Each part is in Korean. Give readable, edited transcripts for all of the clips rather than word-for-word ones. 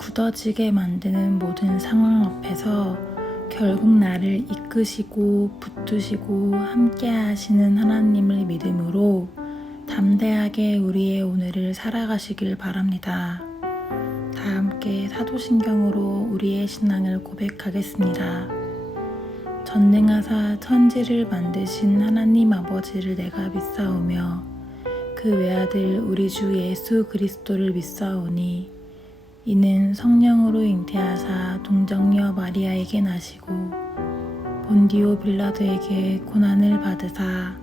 굳어지게 만드는 모든 상황 앞에서 결국 나를 이끄시고 붙드시고 함께 하시는 하나님을 믿음으로 담대하게 우리의 오늘을 살아가시길 바랍니다. 다 함께 사도신경으로 우리의 신앙을 고백하겠습니다. 전능하사 천지를 만드신 하나님 아버지를 내가 믿사오며 그 외아들 우리 주 예수 그리스도를 믿사오니 이는 성령으로 잉태하사 동정녀 마리아에게 나시고 본디오 빌라도에게 고난을 받으사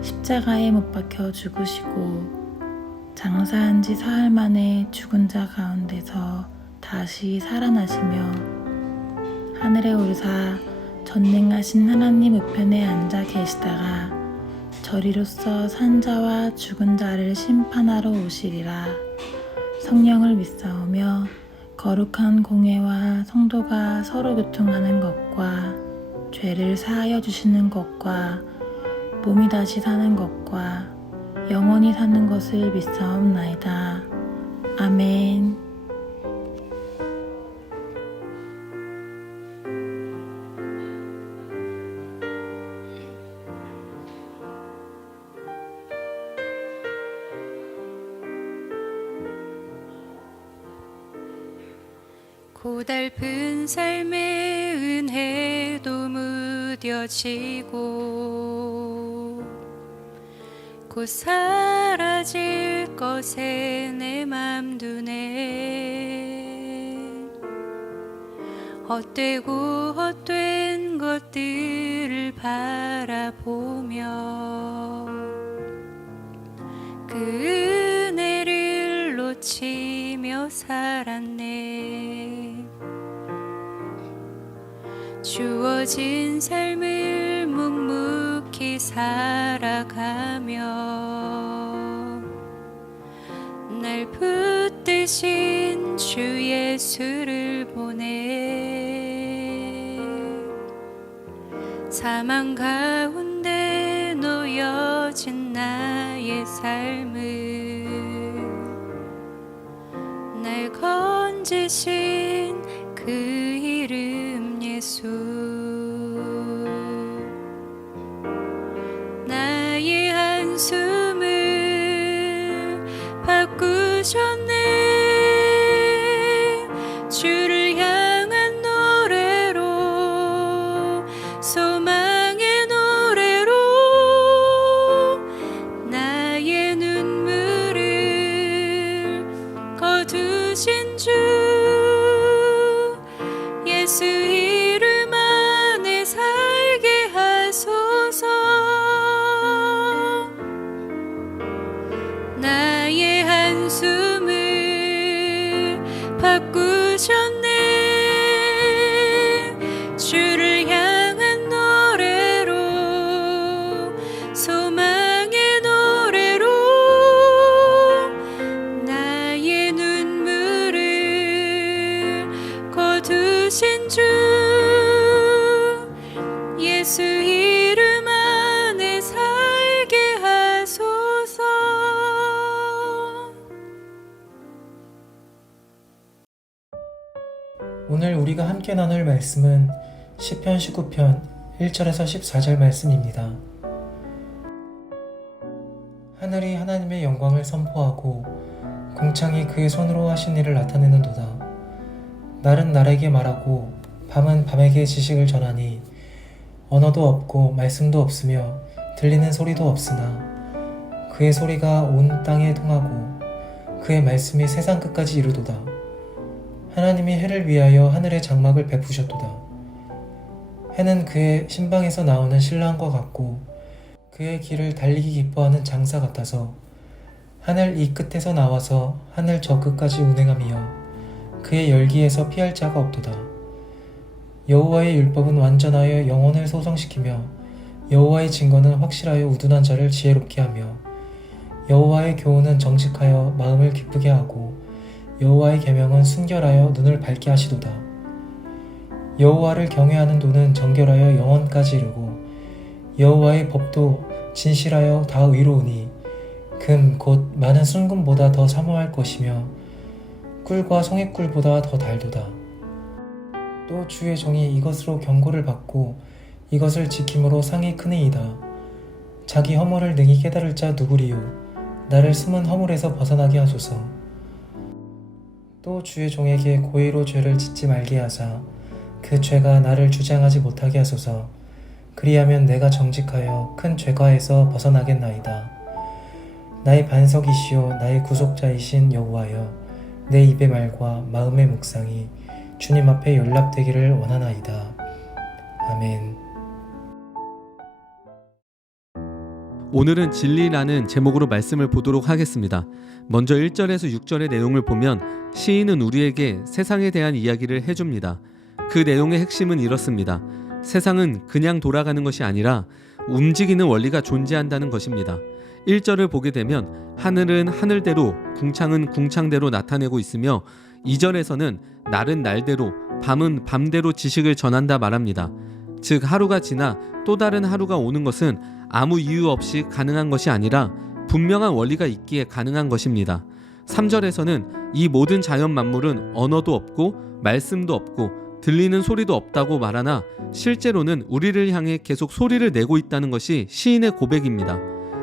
십자가에 못 박혀 죽으시고 장사한 지 사흘 만에 죽은 자 가운데서 다시 살아나시며 하늘에 오르사 전능하신 하나님 우편에 앉아 계시다가 저리로서 산 자와 죽은 자를 심판하러 오시리라. 성령을 믿사오며 거룩한 공회와 성도가 서로 교통하는 것과 죄를 사하여 주시는 것과 몸이 다시 사는 것과 영원히 사는 것을 믿사옵나이다. 아멘. 고달픈 삶의 은혜도 무뎌지고 곧 사라질 것에 내 맘 두네. 헛되고 헛된 것들을 바라보며 그 은혜를 놓치며 살았네. 주어진 삶을 묵묵히 살아가며 날 붙드신 주 예수를 보내. 사망 가운데 놓여진 나의 삶을 날 건지신 그 이름 예수. 나의 한숨을 바꾸셨네. 주를 향한 노래로, 소망의 노래로 나의 눈물을 거두신 주 예수 이름 안에 살게 하소서. 나의 한숨을 바꾸셨네. 주를 향한 노래로, 소망의 노래로 나의 눈물을 거두신 주 예수 이름 안에 살게 하소서. 오늘 우리가 함께 나눌 말씀은 시편 19편 1절에서 14절 말씀입니다. 하늘이 하나님의 영광을 선포하고 궁창이 그의 손으로 하신 일을 나타내는도다. 날은 날에게 말하고 밤은 밤에게 지식을 전하니 언어도 없고 말씀도 없으며 들리는 소리도 없으나 그의 소리가 온 땅에 통하고 그의 말씀이 세상 끝까지 이르도다. 하나님이 해를 위하여 하늘의 장막을 베푸셨도다. 해는 그의 신방에서 나오는 신랑과 같고 그의 길을 달리기 기뻐하는 장사 같아서 하늘 이 끝에서 나와서 하늘 저 끝까지 운행하며 그의 열기에서 피할 자가 없도다. 여호와의 율법은 완전하여 영혼을 소성시키며 여호와의 증거는 확실하여 우둔한 자를 지혜롭게 하며 여호와의 교훈은 정직하여 마음을 기쁘게 하고 여호와의 계명은 순결하여 눈을 밝게 하시도다. 여호와를 경외하는 도는 정결하여 영원까지 이르고 여호와의 법도 진실하여 다 의로우니 금 곧 많은 순금보다 더 사모할 것이며 꿀과 성액꿀보다 더 달도다. 또 주의 종이 이것으로 경고를 받고 이것을 지킴으로 상이 크니이다. 자기 허물을 능히 깨달을 자 누구리요? 나를 숨은 허물에서 벗어나게 하소서. 또 주의 종에게 고의로 죄를 짓지 말게 하사 그 죄가 나를 주장하지 못하게 하소서. 그리하면 내가 정직하여 큰 죄과에서 벗어나겠나이다. 나의 반석이시요 나의 구속자이신 여호와여, 내 입의 말과 마음의 묵상이 주님 앞에 연락되기를 원하나이다. 아멘. 오늘은 진리라는 제목으로 말씀을 보도록 하겠습니다. 먼저 1절에서 6절의 내용을 보면 시인은 우리에게 세상에 대한 이야기를 해줍니다. 그 내용의 핵심은 이렇습니다. 세상은 그냥 돌아가는 것이 아니라 움직이는 원리가 존재한다는 것입니다. 1절을 보게 되면 하늘은 하늘대로, 궁창은 궁창대로 나타내고 있으며 2절에서는 날은 날대로, 밤은 밤대로 지식을 전한다 말합니다. 즉 하루가 지나 또 다른 하루가 오는 것은 아무 이유 없이 가능한 것이 아니라 분명한 원리가 있기에 가능한 것입니다. 3절에서는 이 모든 자연 만물은 언어도 없고 말씀도 없고 들리는 소리도 없다고 말하나 실제로는 우리를 향해 계속 소리를 내고 있다는 것이 시인의 고백입니다.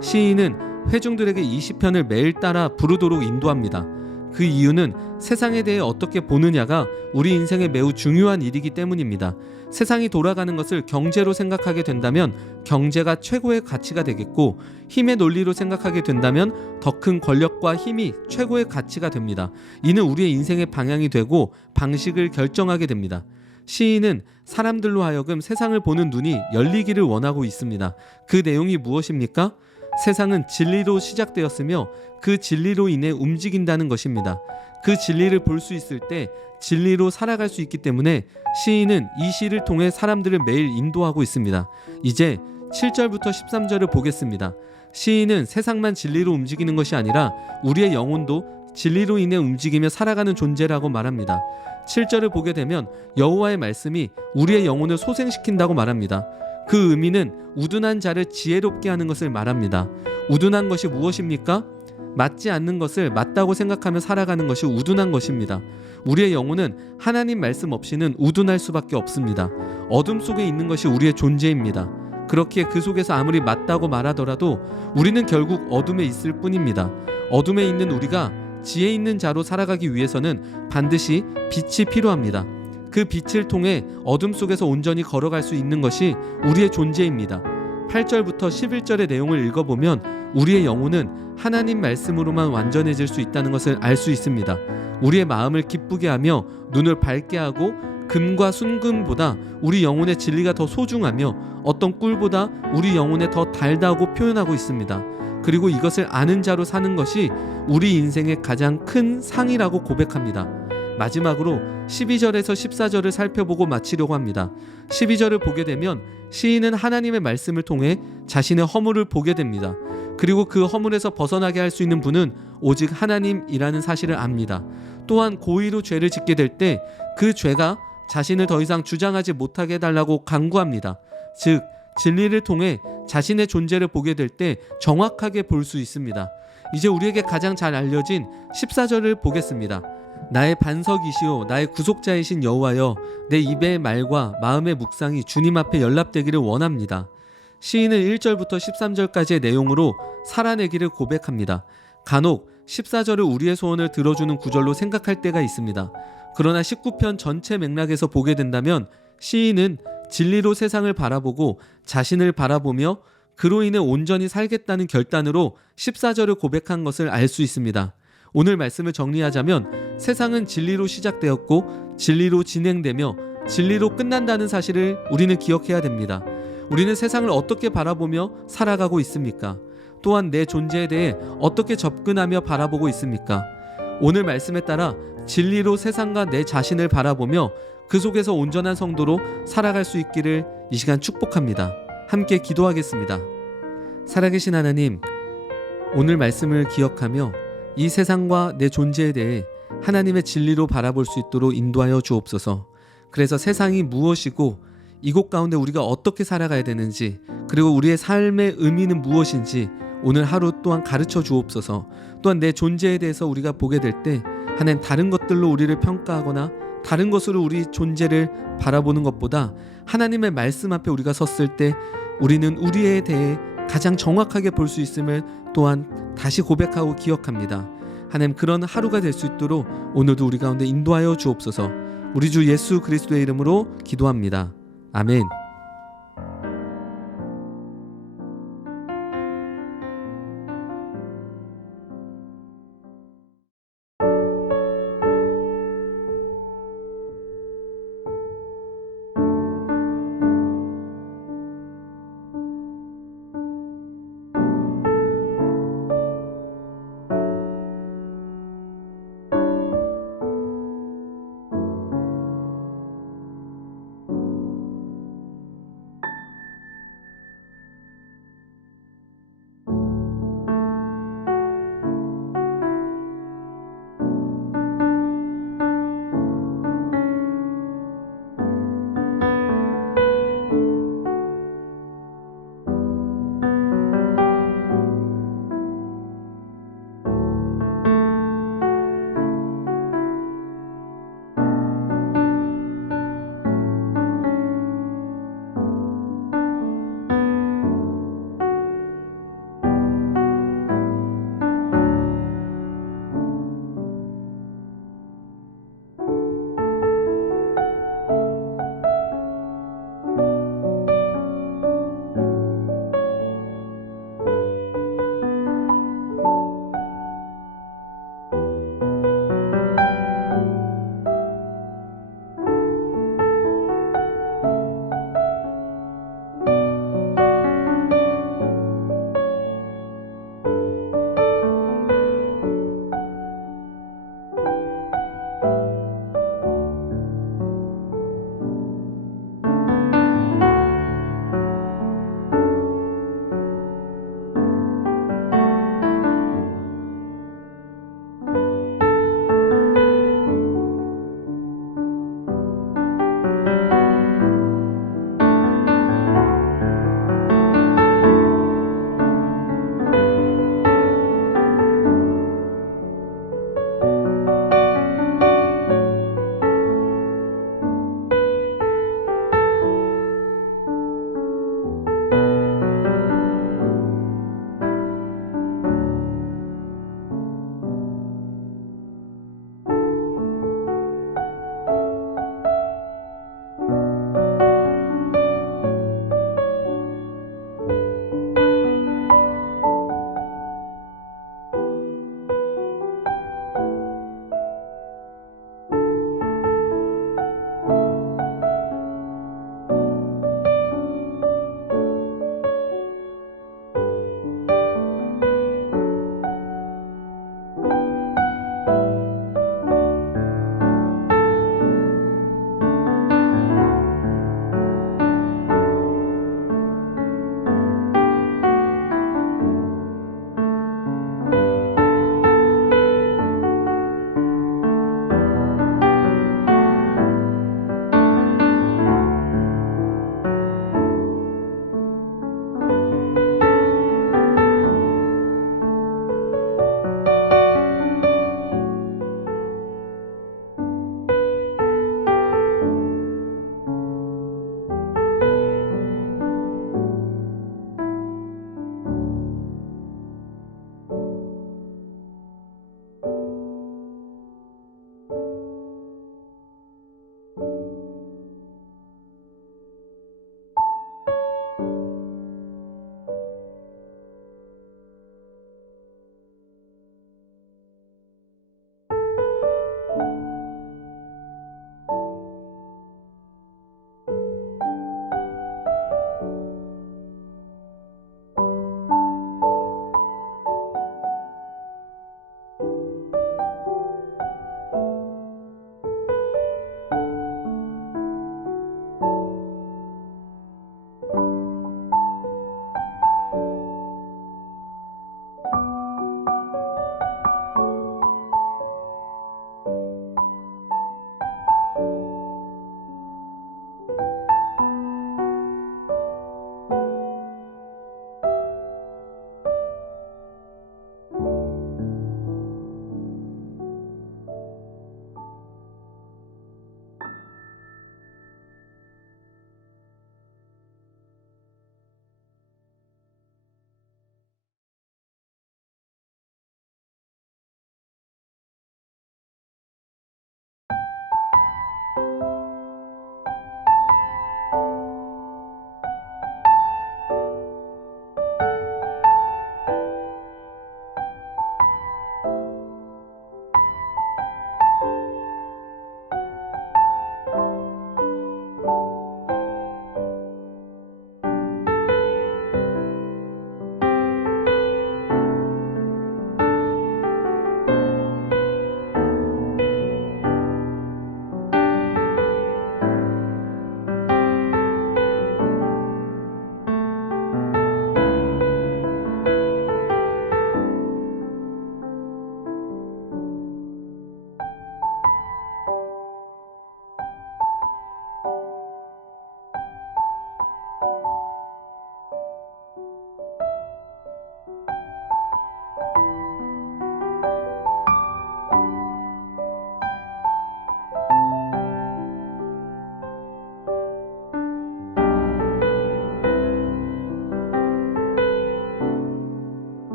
시인은 회중들에게 이 시편을 매일 따라 부르도록 인도합니다. 그 이유는 세상에 대해 어떻게 보느냐가 우리 인생에 매우 중요한 일이기 때문입니다. 세상이 돌아가는 것을 경제로 생각하게 된다면 경제가 최고의 가치가 되겠고, 힘의 논리로 생각하게 된다면 더 큰 권력과 힘이 최고의 가치가 됩니다. 이는 우리의 인생의 방향이 되고 방식을 결정하게 됩니다. 시인은 사람들로 하여금 세상을 보는 눈이 열리기를 원하고 있습니다. 그 내용이 무엇입니까? 세상은 진리로 시작되었으며 그 진리로 인해 움직인다는 것입니다. 그 진리를 볼 수 있을 때 진리로 살아갈 수 있기 때문에 시인은 이 시를 통해 사람들을 매일 인도하고 있습니다. 이제 7절부터 13절을 보겠습니다. 시인은 세상만 진리로 움직이는 것이 아니라 우리의 영혼도 진리로 인해 움직이며 살아가는 존재라고 말합니다. 7절을 보게 되면 여호와의 말씀이 우리의 영혼을 소생시킨다고 말합니다. 그 의미는 우둔한 자를 지혜롭게 하는 것을 말합니다. 우둔한 것이 무엇입니까? 맞지 않는 것을 맞다고 생각하며 살아가는 것이 우둔한 것입니다. 우리의 영혼은 하나님 말씀 없이는 우둔할 수밖에 없습니다. 어둠 속에 있는 것이 우리의 존재입니다. 그렇기에 그 속에서 아무리 맞다고 말하더라도 우리는 결국 어둠에 있을 뿐입니다. 어둠에 있는 우리가 지혜 있는 자로 살아가기 위해서는 반드시 빛이 필요합니다. 그 빛을 통해 어둠 속에서 온전히 걸어갈 수 있는 것이 우리의 존재입니다. 8절부터 11절의 내용을 읽어보면 우리의 영혼은 하나님 말씀으로만 완전해질 수 있다는 것을 알 수 있습니다. 우리의 마음을 기쁘게 하며 눈을 밝게 하고 금과 순금보다 우리 영혼의 진리가 더 소중하며 어떤 꿀보다 우리 영혼에 더 달다고 표현하고 있습니다. 그리고 이것을 아는 자로 사는 것이 우리 인생의 가장 큰 상이라고 고백합니다. 마지막으로 12절에서 14절을 살펴보고 마치려고 합니다. 12절을 보게 되면 시인은 하나님의 말씀을 통해 자신의 허물을 보게 됩니다. 그리고 그 허물에서 벗어나게 할 수 있는 분은 오직 하나님이라는 사실을 압니다. 또한 고의로 죄를 짓게 될 때 그 죄가 자신을 더 이상 주장하지 못하게 해달라고 간구합니다. 즉 진리를 통해 자신의 존재를 보게 될 때 정확하게 볼 수 있습니다. 이제 우리에게 가장 잘 알려진 14절을 보겠습니다. 나의 반석이시오 나의 구속자이신 여호와여, 내 입의 말과 마음의 묵상이 주님 앞에 연락되기를 원합니다. 시인은 1절부터 13절까지의 내용으로 살아내기를 고백합니다. 간혹 14절을 우리의 소원을 들어주는 구절로 생각할 때가 있습니다. 그러나 19편 전체 맥락에서 보게 된다면 시인은 진리로 세상을 바라보고 자신을 바라보며 그로 인해 온전히 살겠다는 결단으로 14절을 고백한 것을 알 수 있습니다. 오늘 말씀을 정리하자면 세상은 진리로 시작되었고 진리로 진행되며 진리로 끝난다는 사실을 우리는 기억해야 됩니다. 우리는 세상을 어떻게 바라보며 살아가고 있습니까? 또한 내 존재에 대해 어떻게 접근하며 바라보고 있습니까? 오늘 말씀에 따라 진리로 세상과 내 자신을 바라보며 그 속에서 온전한 성도로 살아갈 수 있기를 이 시간 축복합니다. 함께 기도하겠습니다. 살아계신 하나님, 오늘 말씀을 기억하며 이 세상과 내 존재에 대해 하나님의 진리로 바라볼 수 있도록 인도하여 주옵소서. 그래서 세상이 무엇이고 이곳 가운데 우리가 어떻게 살아가야 되는지, 그리고 우리의 삶의 의미는 무엇인지 오늘 하루 또한 가르쳐 주옵소서. 또한 내 존재에 대해서 우리가 보게 될 때 하나님, 다른 것들로 우리를 평가하거나 다른 것으로 우리 존재를 바라보는 것보다 하나님의 말씀 앞에 우리가 섰을 때 우리는 우리에 대해 가장 정확하게 볼 수 있음을 또한 다시 고백하고 기억합니다. 하나님, 그런 하루가 될 수 있도록 오늘도 우리 가운데 인도하여 주옵소서. 우리 주 예수 그리스도의 이름으로 기도합니다. 아멘.